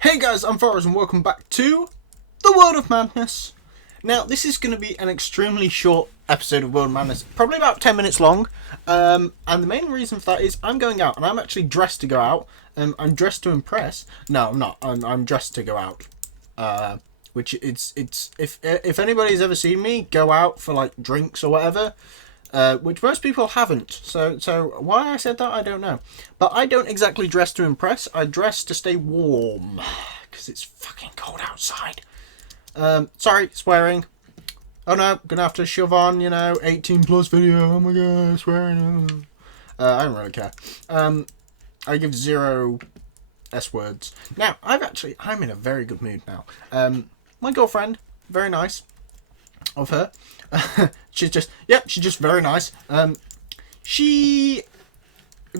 Hey guys, I'm Farrahs and welcome back to the World of Madness. Now, this is going to be an extremely short episode of World of Madness, probably about 10 minutes long. And the main reason for that is I'm going out, and I'm actually dressed to go out. I'm dressed to impress. No, I'm not. I'm dressed to go out. Which it's if anybody's ever seen me go out for like drinks or whatever, which most people haven't. So why I said that, I don't know. But I don't exactly dress to impress. I dress to stay warm. Because it's fucking cold outside. Sorry, swearing. Oh no, gonna have to shove on, 18 plus video. Oh my god, swearing. I don't really care. I give zero S words. Now, I'm in a very good mood now. My girlfriend, very nice of her. she's just very nice. She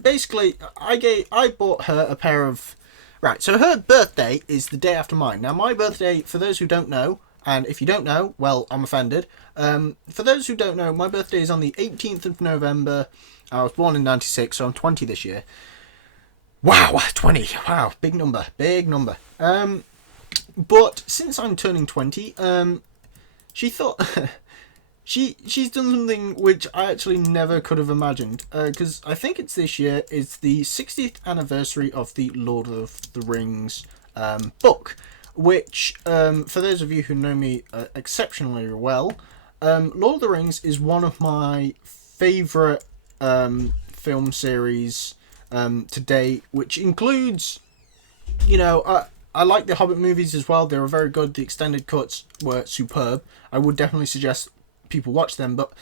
basically, I bought her a pair of. Right, so her birthday is the day after mine. Now, my birthday, for those who don't know, and if you don't know, well, I'm offended. For those who don't know, my birthday is on the 18th of November. I was born in 96, so I'm 20 this year. Wow, 20. Wow, big number. Big number. But since I'm turning 20, she thought... She's done something which I actually never could have imagined, because I think it's this year. It's the 60th anniversary of the Lord of the Rings book, which, for those of you who know me exceptionally well, Lord of the Rings is one of my favourite film series to date, which includes, I like the Hobbit movies as well. They were very good. The extended cuts were superb. I would definitely suggest people watch them, but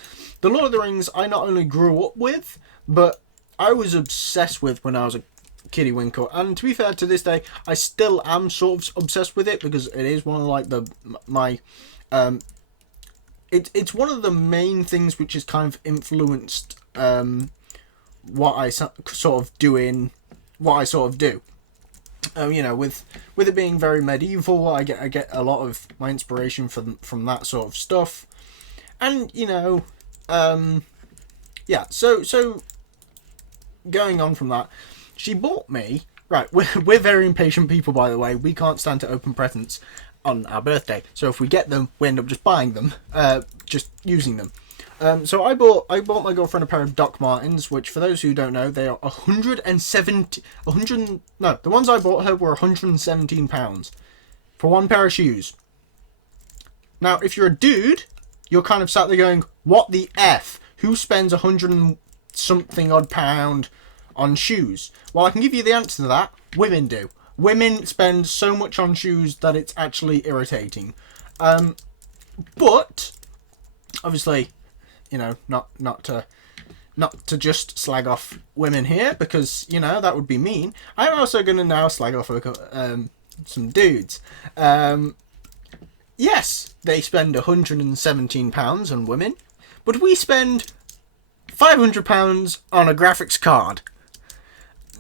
the Lord of the Rings I not only grew up with, but I was obsessed with when I was a kiddie winkle, and to be fair, to this day I still am sort of obsessed with it, because it is one of like it's one of the main things which has kind of influenced what I sort of do. With it being very medieval, I get a lot of my inspiration from that sort of stuff. And, so going on from that, she bought me, right, we're very impatient people, by the way. We can't stand to open presents on our birthday. So if we get them, we end up just buying them, just using them. So I bought my girlfriend a pair of Doc Martens, which, for those who don't know, they are the ones I bought her were £117 for one pair of shoes. Now, if you're a dude, you're kind of sat there going, what the F? Who spends 100 and something odd pound on shoes? Well, I can give you the answer to that. Women do. Women spend so much on shoes that it's actually irritating. But obviously, not to just slag off women here, because that would be mean. I'm also going to now slag off some dudes. Yes, they spend £117 on women, but we spend £500 on a graphics card.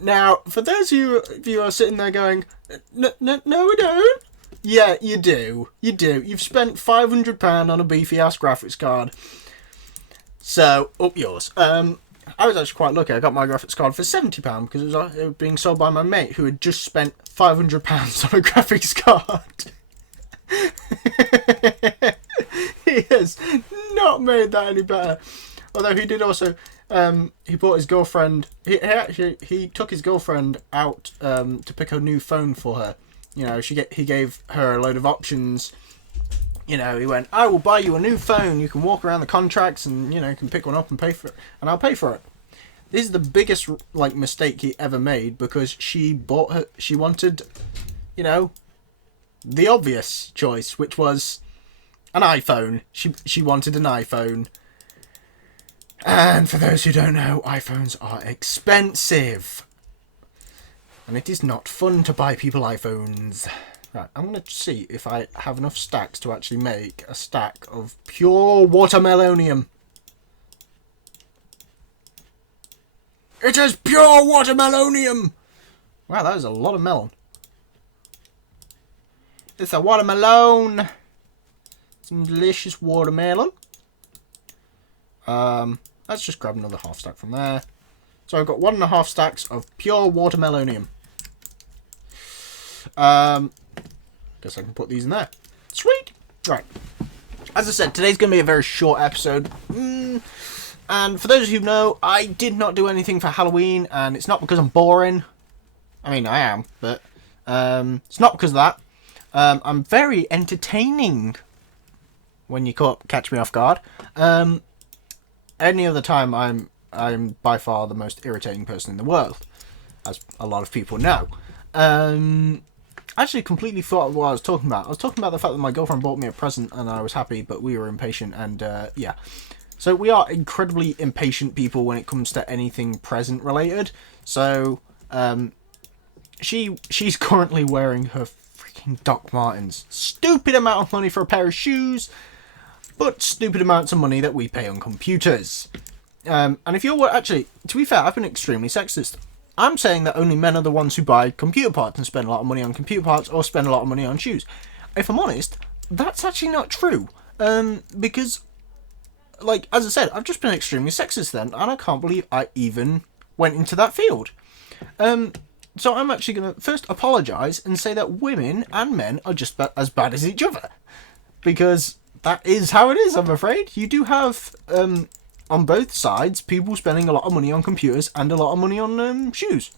Now, for those of you who are sitting there going, no, we don't. Yeah, you do. You do. You've spent £500 on a beefy-ass graphics card. So, up yours. I was actually quite lucky. I got my graphics card for £70 because it was being sold by my mate who had just spent £500 on a graphics card. He has not made that any better. Although he did also, he bought his girlfriend. He took his girlfriend out to pick a new phone for her. He gave her a load of options. He went, I will buy you a new phone. You can walk around the contracts and you can pick one up and pay for it, and I'll pay for it. This is the biggest mistake he ever made, because she wanted, the obvious choice, which was an iPhone. She wanted an iPhone. And for those who don't know, iPhones are expensive. And it is not fun to buy people iPhones. Right, I'm going to see if I have enough stacks to actually make a stack of pure watermelonium. It is pure watermelonium! Wow, that is a lot of melon. It's a watermelon. Some delicious watermelon. Let's just grab another half stack from there. So I've got 1.5 stacks of pure watermelonium. Guess I can put these in there. Sweet. Right. As I said, today's going to be a very short episode. And for those of you who know, I did not do anything for Halloween, and it's not because I'm boring. I mean, I am, but it's not because of that. I'm very entertaining when you catch me off guard. Any other time, I'm by far the most irritating person in the world, as a lot of people know. I actually completely forgot what I was talking about. I was talking about the fact that my girlfriend bought me a present and I was happy, but we were impatient, and yeah. So we are incredibly impatient people when it comes to anything present related. So she's currently wearing her freaking Doc Martens. Stupid amount of money for a pair of shoes, but stupid amounts of money that we pay on computers. And if you're actually, to be fair, I've been extremely sexist. I'm saying that only men are the ones who buy computer parts and spend a lot of money on computer parts or spend a lot of money on shoes. If I'm honest, that's actually not true. Because, like, as I said, I've just been extremely sexist then, and I can't believe I even went into that field. So I'm actually going to first apologise and say that women and men are just as bad as each other. Because that is how it is, I'm afraid. You do have, on both sides, people spending a lot of money on computers and a lot of money on shoes.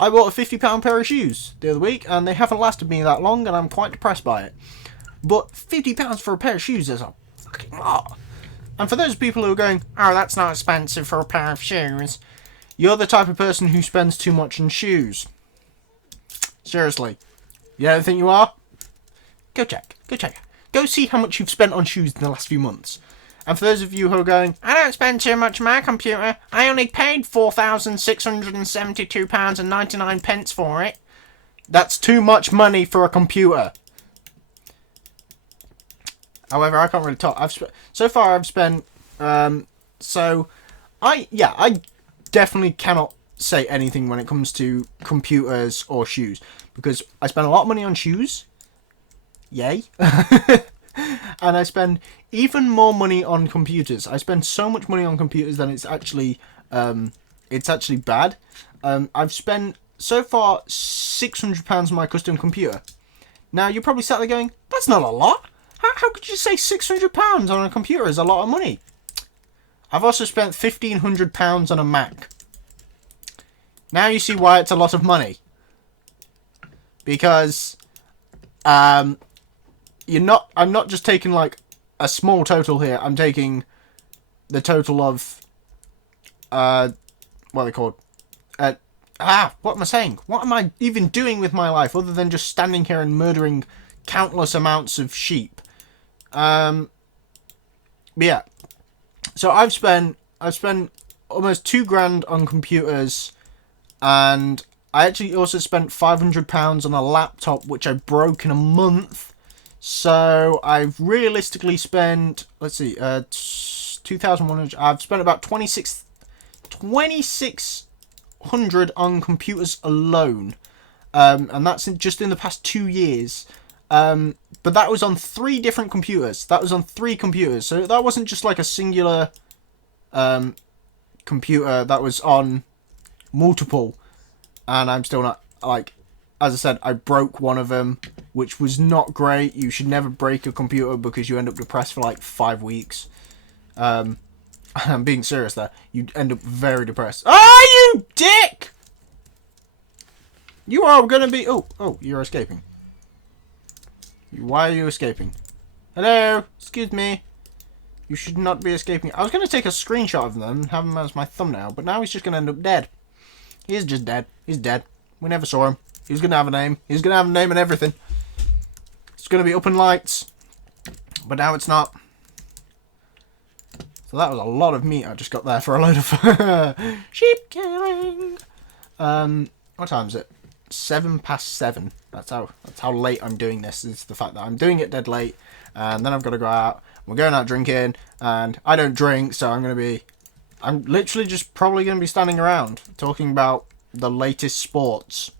I bought a £50 pair of shoes the other week, and they haven't lasted me that long, and I'm quite depressed by it. But £50 for a pair of shoes is a fucking lot. And for those people who are going, oh, that's not expensive for a pair of shoes, you're the type of person who spends too much on shoes. Seriously. You don't think you are? Go check. Go see how much you've spent on shoes in the last few months. And for those of you who are going, I don't spend too much on my computer, I only paid £4,672.99 for it. That's too much money for a computer. However, I can't really talk. So far I've spent, I definitely cannot say anything when it comes to computers or shoes, because I spend a lot of money on shoes. Yay. And I spend even more money on computers. I spend so much money on computers that it's actually bad. I've spent so far £600 on my custom computer. Now you're probably sat there going, that's not a lot. How could you say £600 on a computer is a lot of money? I've also spent £1,500 on a Mac. Now you see why it's a lot of money. Because I'm not just taking like a small total here. I'm taking the total of what are they called? What am I saying? What am I even doing with my life other than just standing here and murdering countless amounts of sheep? But yeah. So I've spent almost £2,000 on computers, and I actually also spent £500 on a laptop which I broke in a month. So I've realistically spent, let's see, 2,100. I've spent about 2,600 on computers alone, and that's just in the past 2 years. But that was on 3 different computers. So that wasn't just like a singular computer. That was on multiple. And I'm still not, like, as I said, I broke one of them, which was not great. You should never break a computer because you end up depressed for like 5 weeks. I'm being serious there. You end up very depressed. Ah, you dick! You are going to be... Oh, you're escaping. Why are you escaping? Hello? Excuse me. You should not be escaping. I was going to take a screenshot of them and have him as my thumbnail, but now he's just going to end up dead. He's just dead. He's dead. We never saw him. He was going to have a name. He was going to have a name and everything. It's going to be up in lights. But now it's not. So that was a lot of meat I just got there for a load of sheep killing. What time is it? 7:07. That's how late I'm doing this. Is the fact that I'm doing it dead late, and then I've got to go out. We're going out drinking, and I don't drink, so I'm literally just probably going to be standing around talking about the latest sports.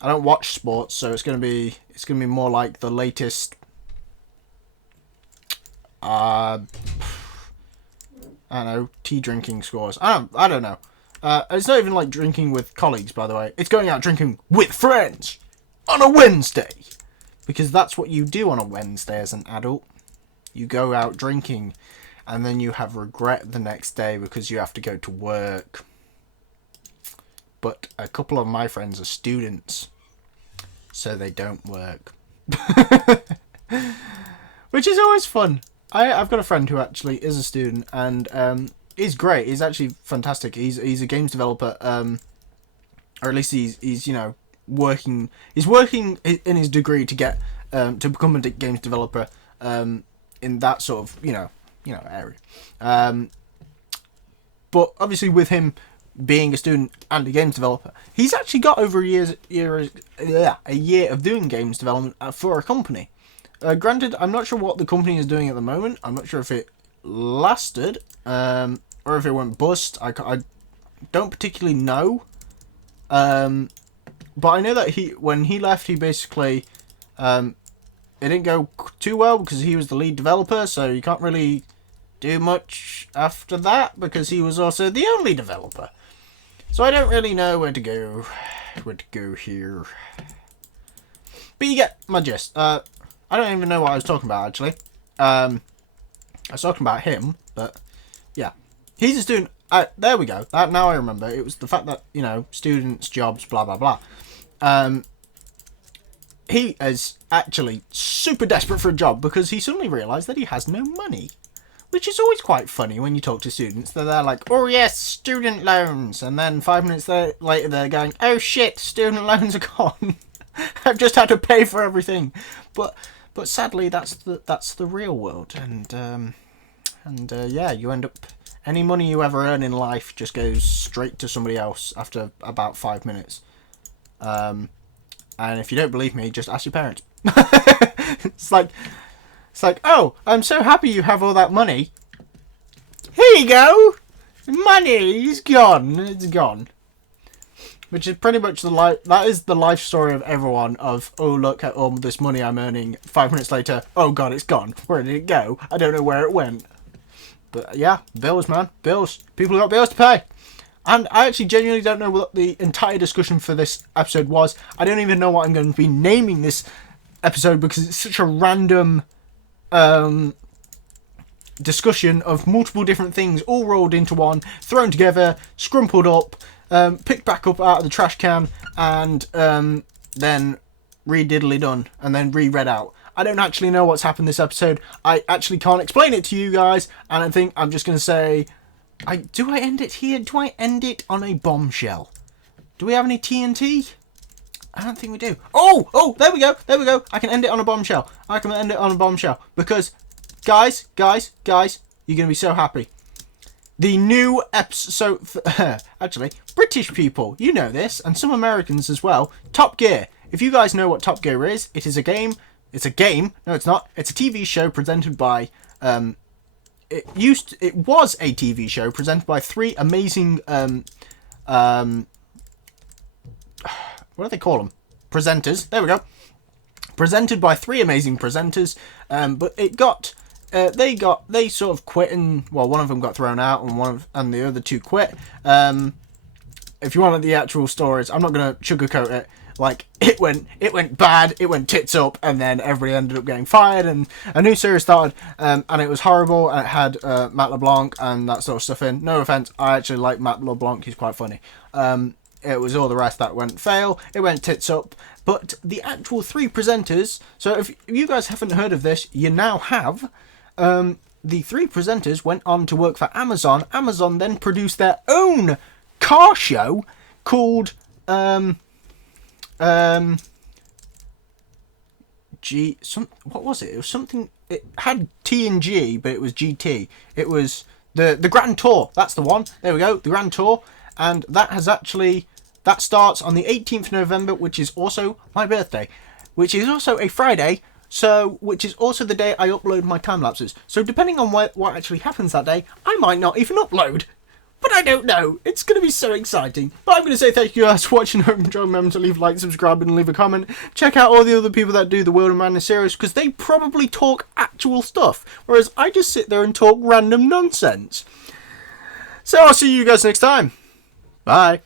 I don't watch sports, so it's going to be more like the latest I don't know, tea drinking scores. I don't know. It's not even like drinking with colleagues, by the way. It's going out drinking with friends. on a Wednesday. Because that's what you do on a Wednesday as an adult. You go out drinking, and then you have regret the next day because you have to go to work. But a couple of my friends are students, so they don't work. Which is always fun. I've got a friend who actually is a student, and he's great. He's actually fantastic. He's a games developer, or at least he's you know working. He's working in his degree to get to become a games developer in that sort of you know area. But obviously with him being a student and a games developer, he's actually got over a year of doing games development for a company. Granted, I'm not sure what the company is doing at the moment. I'm not sure if it lasted or if it went bust. I don't particularly know. But I know that when he left, he basically it didn't go too well because he was the lead developer, so you can't really do much after that because he was also the only developer. So I don't really know where to go here. But you get my gist. I don't even know what I was talking about, actually. I was talking about him, but yeah. He's a student. There we go. Now I remember. It was the fact that, you know, students, jobs, blah, blah, blah. He is actually super desperate for a job because he suddenly realised that he has no money. Which is always quite funny when you talk to students. They're like, oh yes, student loans. And then 5 minutes later they're going, oh shit, student loans are gone. I've just had to pay for everything. But sadly, that's the real world, and yeah, you end up any money you ever earn in life just goes straight to somebody else after about 5 minutes. And if you don't believe me, just ask your parents. It's like, oh, I'm so happy you have all that money. Here you go, money is gone. It's gone. Which is pretty much that is the life story of everyone of, oh, look at all this money I'm earning. 5 minutes later, oh god, it's gone. Where did it go? I don't know where it went. But yeah, bills, man. Bills. People got bills to pay. And I actually genuinely don't know what the entire discussion for this episode was. I don't even know what I'm going to be naming this episode because it's such a random discussion of multiple different things all rolled into one, thrown together, scrumpled up, picked back up out of the trash can, and then re-diddly done, and then re-read out. I don't actually know what's happened this episode. I actually can't explain it to you guys, and I think I'm just going to say, do I end it here? Do I end it on a bombshell? Do we have any TNT? I don't think we do. Oh, there we go. I can end it on a bombshell. Because, guys, you're going to be so happy. The new episode, actually, British people, you know this, and some Americans as well, Top Gear. If you guys know what Top Gear is, it is a game. It's a game. No, it's not. It's a TV show presented by, it was a TV show presented by three amazing, what do they call them? Presenters. There we go. Presented by three amazing presenters, but it got... they sort of quit, and well, one of them got thrown out, and the other two quit. If you want the actual stories, I'm not gonna sugarcoat it. Like it went bad, it went tits up, and then everybody ended up getting fired, and a new series started, and it was horrible. And it had Matt LeBlanc and that sort of stuff in. No offense, I actually like Matt LeBlanc; he's quite funny. It was all the rest that went fail. It went tits up. But the actual three presenters. So if you guys haven't heard of this, you now have. The three presenters went on to work for Amazon. Amazon then produced their own car show called what was it? It was something. It had T and G, but it was GT. It was the Grand Tour. That's the one. There we go. The Grand Tour, and that starts on the 18th of November, which is also my birthday, which is also a Friday. So, which is also the day I upload my time lapses. So, depending on what actually happens that day, I might not even upload. But I don't know. It's going to be so exciting. But I'm going to say thank you guys for watching. I hope you enjoyed. Remember to leave a like, subscribe, and leave a comment. Check out all the other people that do the World of Madness series, because they probably talk actual stuff, whereas I just sit there and talk random nonsense. So, I'll see you guys next time. Bye.